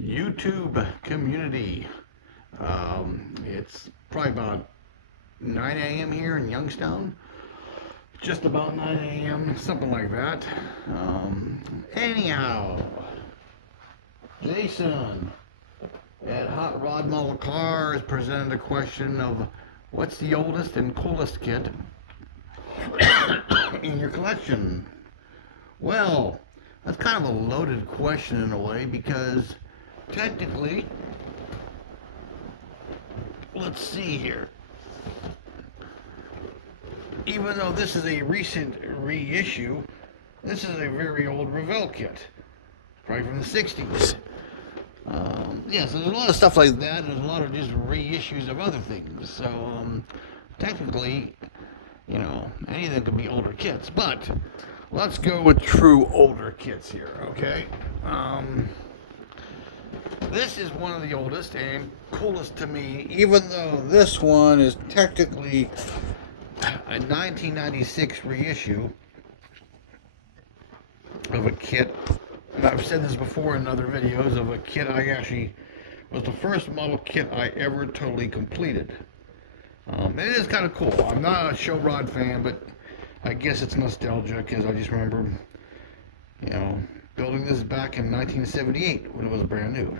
YouTube community. It's probably about 9 a.m. here in Youngstown. Just about 9 a.m., something like that. Anyhow, Jason at Hot Rod Model Cars presented a question of what's the oldest and coolest kit in your collection? Well, that's kind of a loaded question in a way because technically, let's see here. Even though this is a recent reissue, this is a very old Revell kit, probably from the 60s. Yeah, so there's a lot of stuff like that, and there's a lot of just reissues of other things. So, technically, anything could be older kits. But let's go with true older kits here, okay? This is one of the oldest and coolest to me, even though this one is technically a 1996 reissue of a kit. And I've said this before in other videos of a kit I actually was the first model kit I ever totally completed. It is kind of cool. I'm not a show rod fan, but I guess it's nostalgia because I just remember, building this back in 1978 when it was brand new.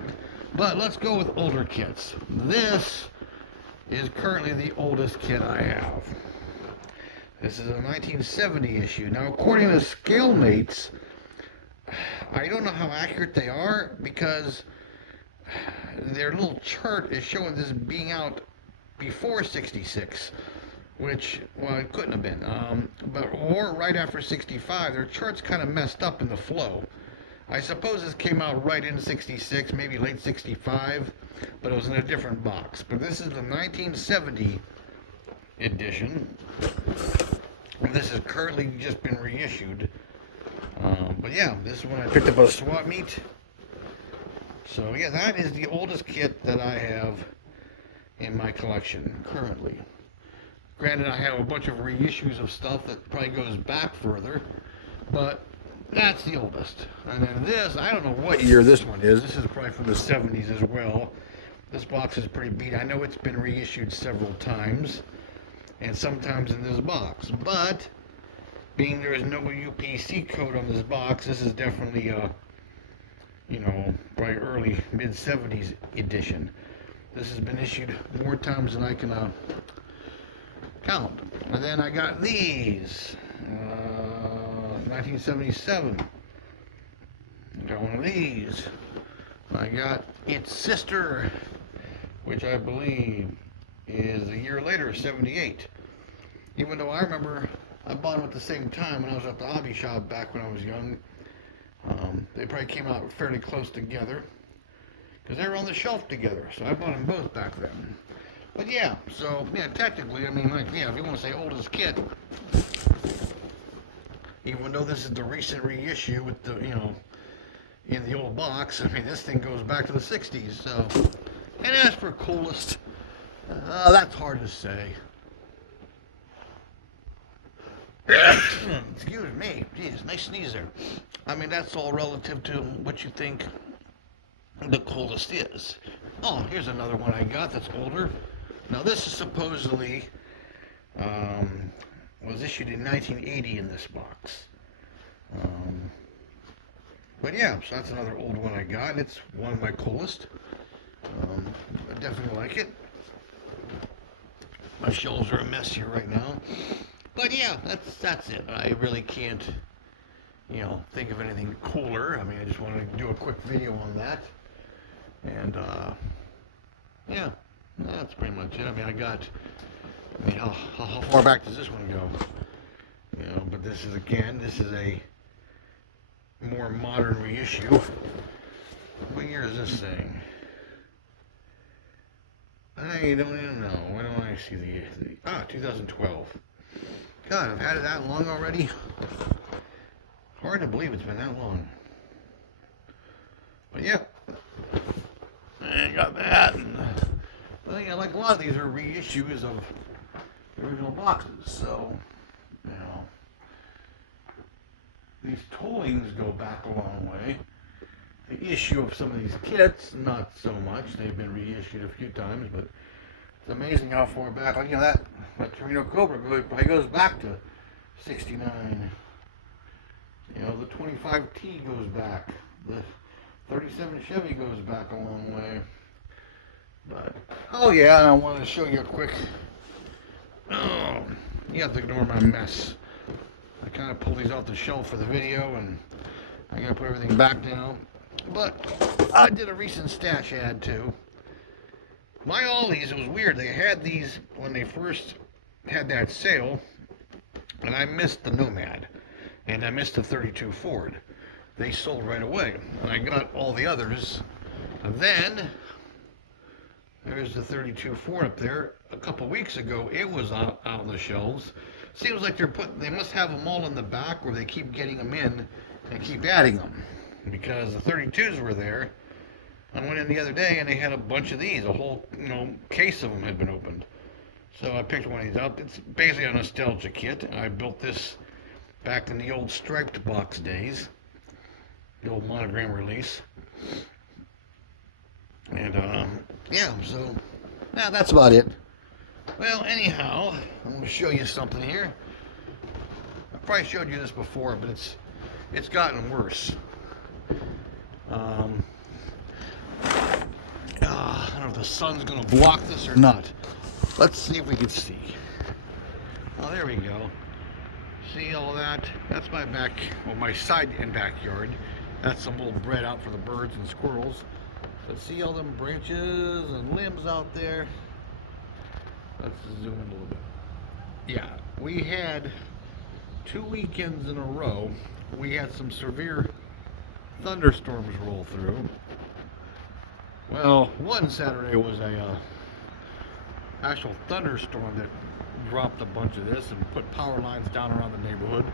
But let's go with older kits. This is currently the oldest kit I have. This is a 1970 issue. Now, according to ScaleMates, I don't know how accurate they are because their little chart is showing this being out before 66, which, well, it couldn't have been. Or right after 65. Their chart's kind of messed up in the flow. I suppose this came out right in 66, maybe late 65, but it was in a different box. But this is the 1970 edition. This has currently just been reissued. But yeah, this is when I picked up a swap meet. So yeah, that is the oldest kit that I have in my collection currently. Granted, I have a bunch of reissues of stuff that probably goes back further, but that's the oldest. And then this, I don't know what year this one is. This is probably from the 70s as well. This box is pretty beat. I know it's been reissued several times, and sometimes in this box. But, being there is no UPC code on this box, this is definitely a, probably early, mid-70s edition. This has been issued more times than I can count. And then I got these. 1977. I got one of these. I got its sister, which I believe is a year later, 78. Even though I remember I bought them at the same time when I was at the hobby shop back when I was young. They probably came out fairly close together because they were on the shelf together. So I bought them both back then. But yeah, so yeah, technically, if you want to say oldest kit, even though this is the recent reissue with the, in the old box, this thing goes back to the 60s, so. And as for coolest, that's hard to say. Excuse me, jeez, nice sneeze there. That's all relative to what you think the coolest is. Oh, here's another one I got that's older. Now this is supposedly, was issued in 1980 in this box. But yeah, so that's another old one I got. It's one of my coolest. I definitely like it. My shelves are a mess here right now. But yeah, that's it. I really can't, think of anything cooler. I just wanted to do a quick video on that. And, yeah, that's pretty much it. How far back does this one go? But this is a more modern reissue. What year is this thing? I don't even know. Why don't I see the 2012. God, I've had it that long already. Hard to believe it's been that long. But yeah, I got that. And, like a lot of these are reissues of the original boxes, so these toolings go back a long way. the issue of some of these kits. Not so much. They've been reissued a few times, but it's amazing how far back. Like, you know, that Torino Cobra goes back to '69. You know, the 25T goes back. The 37 Chevy goes back a long way. But, oh yeah, and I wanted to show you a quick, oh, you have to ignore my mess. I kind of pulled these off the shelf for the video, and I gotta put everything back now. But I did a recent stash ad too. My Ollies, it was weird. They had these when they first had that sale, and I missed the Nomad, and I missed the 32 Ford. They sold right away, and I got all the others. And then there's the 32 Ford up there. A couple weeks ago, it was out on the shelves. Seems like they must have them all in the back, where they keep getting them in and keep adding them, because the 32s were there. I went in the other day and they had a bunch of these. A whole, case of them had been opened. So I picked one of these up. It's basically a nostalgia kit. I built this back in the old striped box days, the old monogram release. And yeah, so now that's about it. Well, anyhow, I'm going to show you something here. I probably showed you this before, but it's gotten worse. I don't know if the sun's going to block this or not. Let's see if we can see. Oh, there we go. See all that? That's my my side and backyard. That's some little bread out for the birds and squirrels. But see all them branches and limbs out there? Let's zoom in a little bit. Yeah, we had 2 weekends in a row. We had some severe thunderstorms roll through. Well, one Saturday was a actual thunderstorm that dropped a bunch of this and put power lines down around the neighborhood.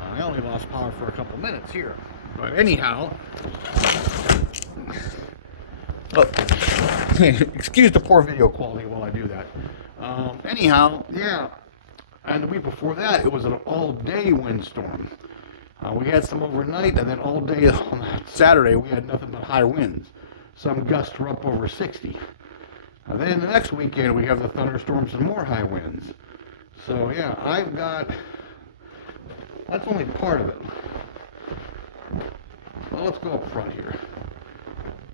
I only lost power for a couple minutes here. But anyhow, excuse the poor video quality while I do that. Anyhow, yeah. And the week before that, it was an all-day windstorm. We had some overnight, and then all day on Saturday, we had nothing but high winds. Some gusts were up over 60. And then the next weekend, we have the thunderstorms and more high winds. So, yeah, that's only part of it. Well, let's go up front here.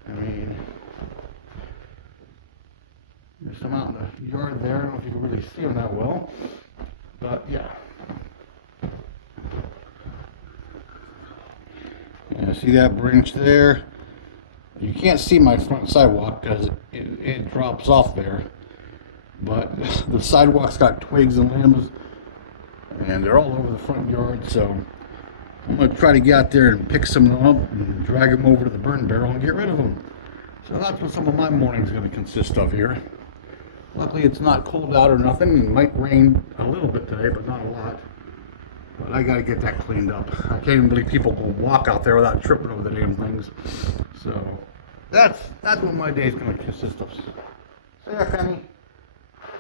I mean, there's some out in the yard there. I don't know if you can really see them that well. But, yeah. Yeah, see that branch there? You can't see my front sidewalk because it drops off there. But the sidewalk's got twigs and limbs, and they're all over the front yard, so I'm going to try to get out there and pick some of them up and drag them over to the burn barrel and get rid of them. So that's what some of my morning's going to consist of here. Luckily it's not cold out or nothing. It might rain a little bit today, but not a lot. But I got to get that cleaned up. I can't even believe people go walk out there without tripping over the damn things. So that's what my day's going to consist of. Say there, Penny.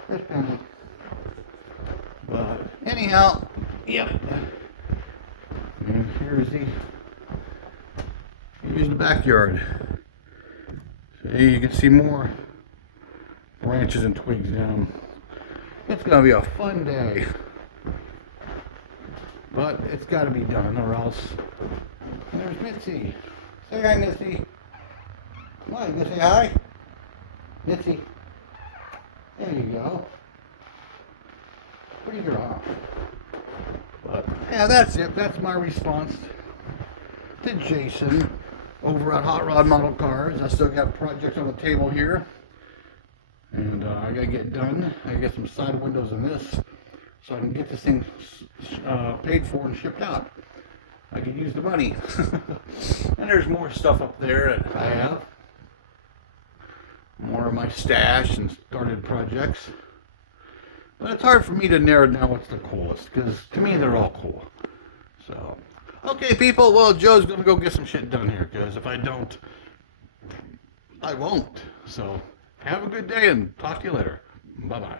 There's Penny. But anyhow, yep. And here's the backyard. See, you can see more branches and twigs down. It's going to be a fun day. But it's got to be done, or else. And there's Mitzi. Say hi, Mitzi. Come on, you gonna say hi? Mitzi. There you go. Pretty girl. But yeah, that's it. That's my response to Jason over at Hot Rod Model Cars. I still got projects on the table here, and I gotta get done. I gotta get some side windows in this, so I can get this thing paid for and shipped out. I can use the money. And there's more stuff up there that I have. More of my stash and started projects. But it's hard for me to narrow down what's the coolest, because to me they're all cool. So, okay people, well Joe's going to go get some shit done here, because if I don't, I won't. So, have a good day and talk to you later. Bye-bye.